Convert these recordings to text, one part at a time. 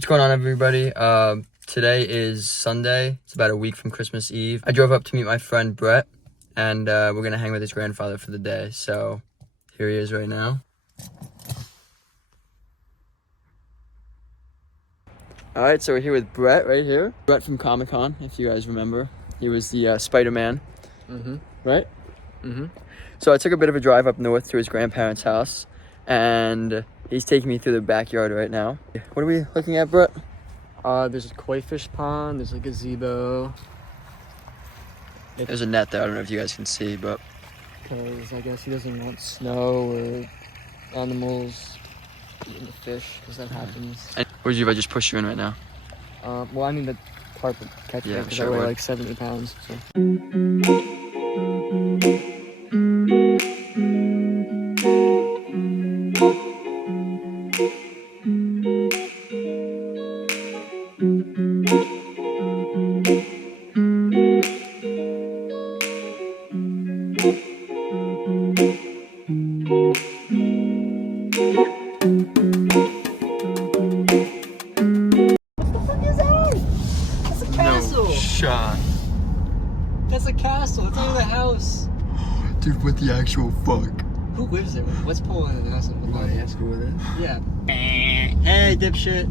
What's going on, everybody? Today is Sunday. It's about a week from Christmas Eve. I drove up to meet my friend Brett, and we're gonna hang with his grandfather for the day. So here he is right now. All right, so we're here with Brett right here. Brett from Comic-Con, if you guys remember. He was the Spider-Man, right? So I took a bit of a drive up north to his grandparents' house, and he's taking me through the backyard right now. What are we looking at, Brett? There's a koi fish pond, there's a gazebo. There's a net there, I don't know if you guys can see, but... Because I guess he doesn't want snow or animals eating the fish, because that happens. And would you if I just push you in right now? Well, I mean the tarp would catch me, because I weigh like 70 pounds, so. That's a castle. It's under the house. Dude, what the actual fuck? Who lives there? Let's pull in and ask them. You want to ask who it is? Yeah. Hey, dipshit.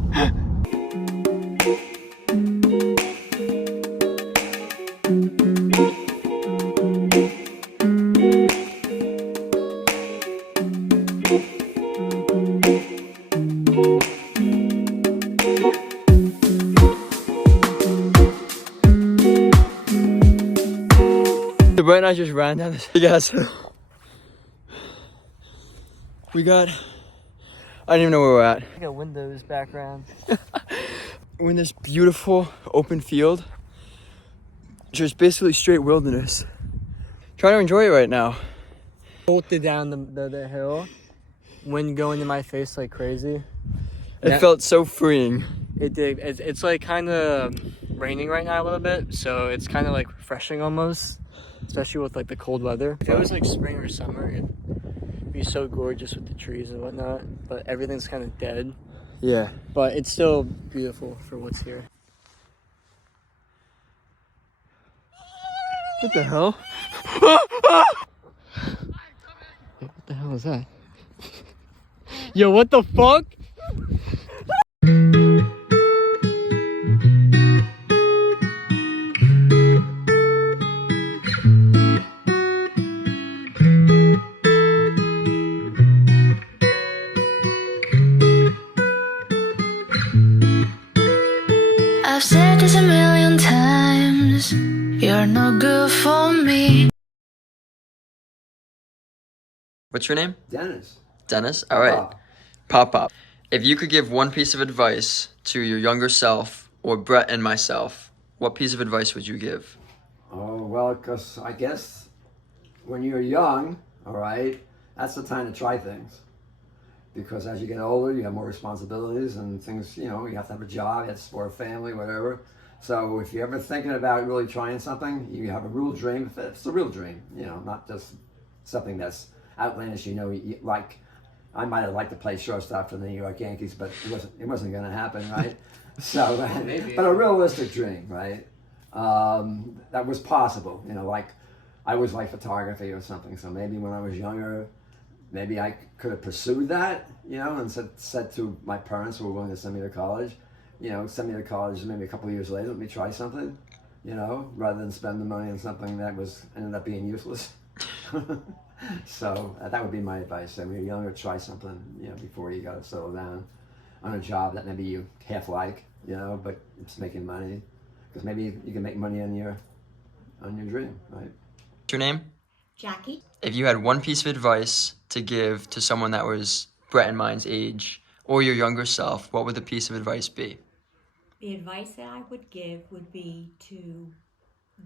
Brett and I just ran down this big ass hill. I don't even know where we're at. I got windows background. We're in this beautiful open field. Just basically straight wilderness. Trying to enjoy it right now. Bolted down the hill. Wind going in my face like crazy. It felt so freeing. It did. It's like kind of raining right now a little bit, so it's kind of like refreshing almost. Especially with like the cold weather. If it was like spring or summer, it'd be so gorgeous with the trees and whatnot. But everything's kind of dead. Yeah. But it's still beautiful for what's here. What the hell? What the hell is that? Yo, what the fuck? I've said this a million times, you're no good for me. What's your name? Dennis. Dennis? All right. Pop. If you could give one piece of advice to your younger self or Brett and myself, what piece of advice would you give? Oh, well, because I guess when you're young, all right, that's the time to try things. Because as you get older, you have more responsibilities and things, you have to have a job, you have to support a family, whatever. So if you're ever thinking about really trying something, you have a real dream, if it's a real dream, not just something that's outlandish, like, I might have liked to play shortstop for the New York Yankees, but it wasn't going to happen, right? So, but a realistic dream, right? That was possible, like I always liked photography or something. So maybe when I was younger, maybe I could have pursued that, and said to my parents who were willing to send me to college, send me to college maybe a couple of years later, let me try something, rather than spend the money on something that ended up being useless. So that would be my advice. When you're younger, try something, before you got to settle down on a job that maybe you half like, but it's making money. Because maybe you can make money on your dream, right? What's your name? Jackie. If you had one piece of advice to give to someone that was Brett and mine's age, or your younger self, what would the piece of advice be? The advice that I would give would be to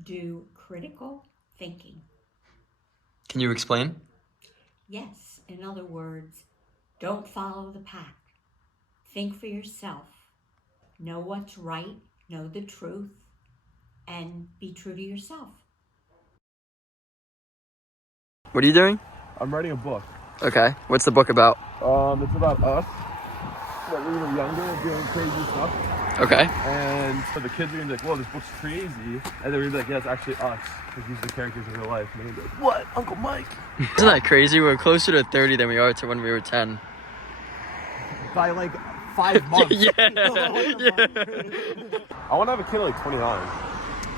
do critical thinking. Can you explain? Yes, in other words, don't follow the pack. Think for yourself. Know what's right, know the truth, and be true to yourself. What are you doing? I'm writing a book. Okay. What's the book about? It's about us. when we were younger doing crazy stuff. Okay. And so the kids are gonna be like, whoa, this book's crazy. And then we're gonna be like, yeah, it's actually us. Because these are the characters in real life. And they're gonna be like, what? Uncle Mike? Isn't that crazy? We're closer to 30 than we are to when we were 10. By like 5 months. Yeah. I wanna have a kid at like 29.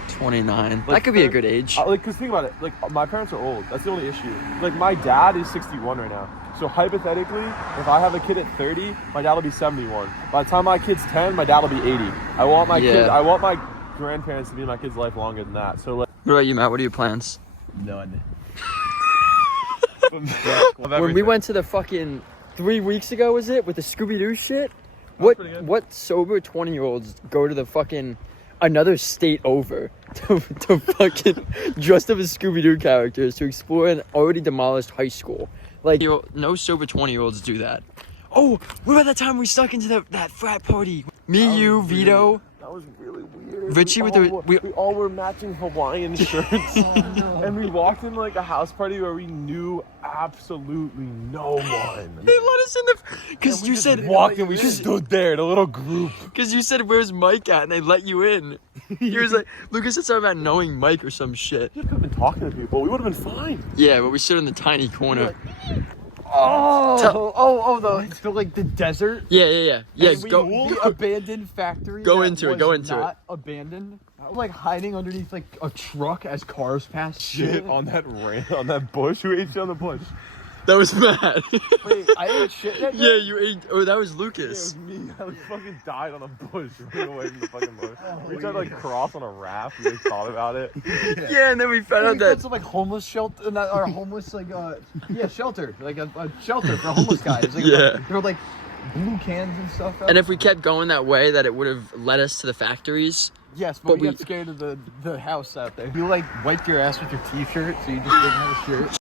29. That could be a good age. Like, cause think about it. Like, my parents are old. That's the only issue. Like, my dad is 61 right now. So hypothetically, if I have a kid at 30, my dad will be 71. By the time my kid's 10, my dad will be 80. I want my kid. I want my grandparents to be in my kid's life longer than that. So like. What about you, Matt? What are your plans? None. When we went to the fucking 3 weeks ago, was it, with the Scooby-Doo shit? What sober 20-year-olds go to the fucking another state over to fucking dressed up as Scooby-Doo characters to explore an already demolished high school? Like, no sober 20-year-olds do that. Oh, what about that time we stuck into that frat party? Me, you, Vito. That was really weird. Richie we all were matching Hawaiian shirts. And we walked in like a house party where we knew absolutely no one. They let us in the because you said walked and we stood there in a little group. Because you said, where's Mike at? And they let you in. He was like, Lucas said something about knowing Mike or some shit. We could have been talking to people. We would have been fine. Yeah, but we stood in the tiny corner. The desert. Yeah. And Go. the abandoned factory. Go that into it, was go into not abandoned. I was like hiding underneath like a truck as cars passed. Shit on that on that bush. Who ate shit on the bush? That was Matt. Wait, I ate shit that day? Yeah, you ate. Oh, that was It Lucas. was me. I like fucking died on a bush running away from the fucking bush. We tried to like cross on a raft. We like thought about it. Yeah, and then we found out We found that. some like homeless shelter, or homeless shelter, like a shelter for homeless guys. Like, Yeah. there were like blue cans and stuff. And if we kept going that way, that it would have led us to the factories. yes, but but we we- got scared of the house out there. You like wiped your ass with your t-shirt, so you just didn't have a shirt.